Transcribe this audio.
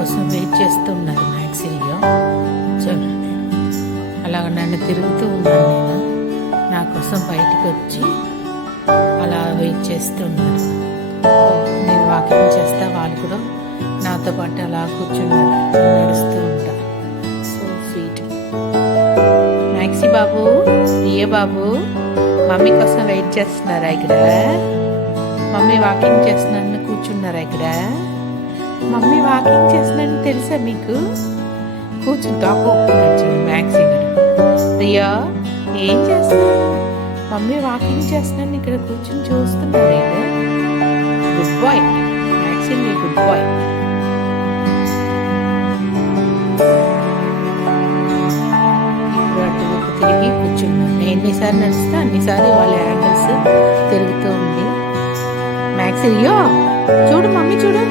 కోసం వెయిట్ చేస్తూ ఉన్నారు మ్యాక్సిరియో. చూడండి, అలాగ నన్ను తిరుగుతూ ఉన్నాను. నా కోసం బయటికి వచ్చి అలా వెయిట్ చేస్తూ ఉన్నారు. నేను వాకింగ్ చేస్తా, వాళ్ళు కూడా నాతో పాటు అలా కూర్చున్నారు. నడుస్తూ ఉంటా. So sweet. మ్యాక్సీ బాబు, రియా బాబు మమ్మీ కోసం వెయిట్ చేస్తున్నారా ఇక్కడ? మమ్మీ వాకింగ్ చేస్తున్నాను కూర్చున్నారా ఇక్కడ? మమ్మీ వాకింగ్ చేస్తున్నాను తెలుసా మీకు? కూర్చుంటా మ్యాక్సీ. రియా ఏం చేస్తున్నావు? మమ్మీ వాకింగ్ చేస్తున్నాను ఇక్కడ కూర్చుని చూస్తున్నారు. Good boy Maxi, good boy. ఇప్పుడు అటువైపు తిరిగి కూర్చున్నాను. ఎన్నిసార్లు నడుస్తా అన్నిసార్లు వాళ్ళ యాంగిల్స్ తిరుగుతూ ఉంది. మ్యాక్సీ రియో చూడు, మమ్మీ చూడు.